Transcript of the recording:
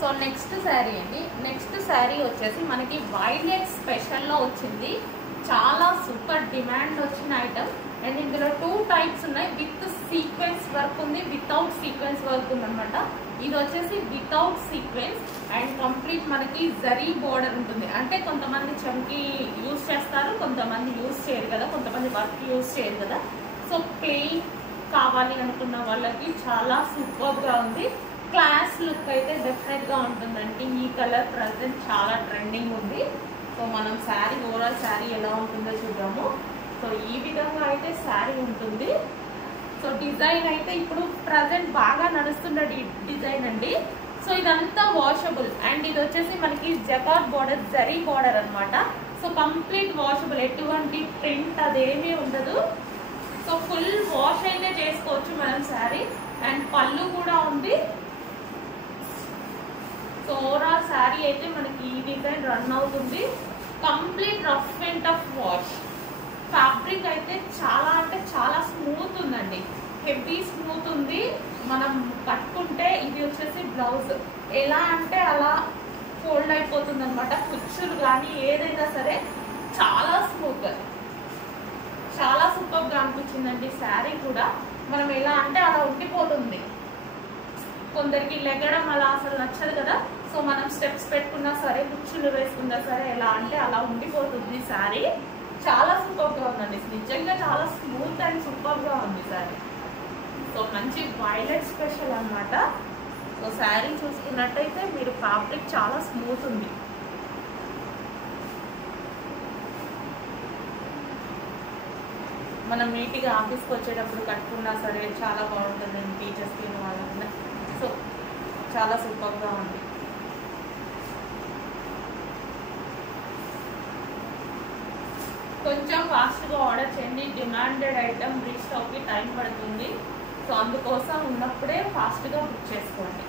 So next sari అండి. Next sari వచ్చేసి మనకి వైలెట్ స్పెషల్లో వచ్చింది. చాలా సూపర్ డిమాండ్ వచ్చిన ఐటమ్. అండ్ ఇందులో 2 టైప్స్ ఉన్నాయి. విత్ సీక్వెన్స్ వర్క్ ఉంది, వితౌట్ సీక్వెన్స్ వర్క్ ఉంది అనమాట. ఇది వచ్చేసి వితౌట్ సీక్వెన్స్ అండ్ కంప్లీట్ మనకి జరీ బోర్డర్ ఉంటుంది. అంటే కొంతమంది చమ్కి యూజ్ చేస్తారు, కొంతమంది యూజ్ చేయరు కదా, కొంతమంది వర్క్ యూజ్ చేయరు కదా. సో ప్లెయిన్ కావాలి అనుకున్న వాళ్ళకి చాలా సూపర్గా ఉంది. క్లాస్ లుక్ అయితే డెఫినెట్గా ఉంటుందండి. ఈ కలర్ ప్రజెంట్ చాలా ట్రెండింగ్ ఉంది. సో మనం శారీ ఓవరాల్ శారీ ఎలా ఉంటుందో చూద్దాము. సో ఈ విధంగా అయితే శారీ ఉంటుంది. సో డిజైన్ అయితే ఇప్పుడు ప్రజెంట్ బాగా నడుస్తున్న డిజైన్ అండి. సో ఇదంతా వాషబుల్ అండ్ ఇది వచ్చేసి మనకి జకార్డ్ బోర్డర్, జరీ బోర్డర్ అనమాట. సో కంప్లీట్ వాషబుల్, ఎటువంటి ప్రింట్ అదేమీ ఉండదు. సో ఫుల్ వాష్ అయితే చేసుకోవచ్చు మనం శారీ. అండ్ పళ్ళు కూడా ఉంది. సో ఓవరాల్ శారీ అయితే మనకి ఈ డిజైన్ రన్ అవుతుంది. Complete rough and tough wash. Fabric అయితే చాలా అంటే చాలా స్మూత్ ఉందండి, హెవీ స్మూత్ ఉంది. మనం కట్టుకుంటే ఇది వచ్చేసి బ్లౌజ్ ఎలా అంటే అలా ఫోల్డ్ అయిపోతుంది అనమాట. కుచ్చులు కానీ ఏదైనా సరే చాలా స్మూత్, చాలా సూపర్గా అనిపించిందండి. శారీ కూడా మనం ఎలా అంటే అలా ఉండిపోతుంది. కొందరికి లెగడం అలా అసలు నచ్చదు కదా. సో మనం స్టెప్స్ పెట్టుకున్నా సరే, కుచ్చులు వేసుకున్నా సరే ఎలా అంటే అలా ఉండిపోతుంది శారీ. చాలా సూపర్గా ఉందండి, నిజంగా చాలా స్మూత్ అండ్ సూపర్గా ఉంది శారీ. సో మంచి వైలెట్ స్పెషల్ అనమాట. సో శారీ చూసుకున్నట్టయితే మీరు ఫ్యాబ్రిక్ చాలా స్మూత్ ఉంది. మనం నీట్గా ఆఫీస్కి వచ్చేటప్పుడు కట్టుకున్నా సరే చాలా బాగుంటుందండి, టీచర్స్కి వాళ్ళకి. సో చాలా సూపర్గా ఉంది. కొంచెం ఫాస్ట్గా ఆర్డర్ చేయండి. డిమాండెడ్ ఐటమ్ రీచ్ అవుకి టైం పడుతుంది. సో అందుకోసం ఉన్నప్పుడే ఫాస్ట్గా బుక్ చేసుకోండి.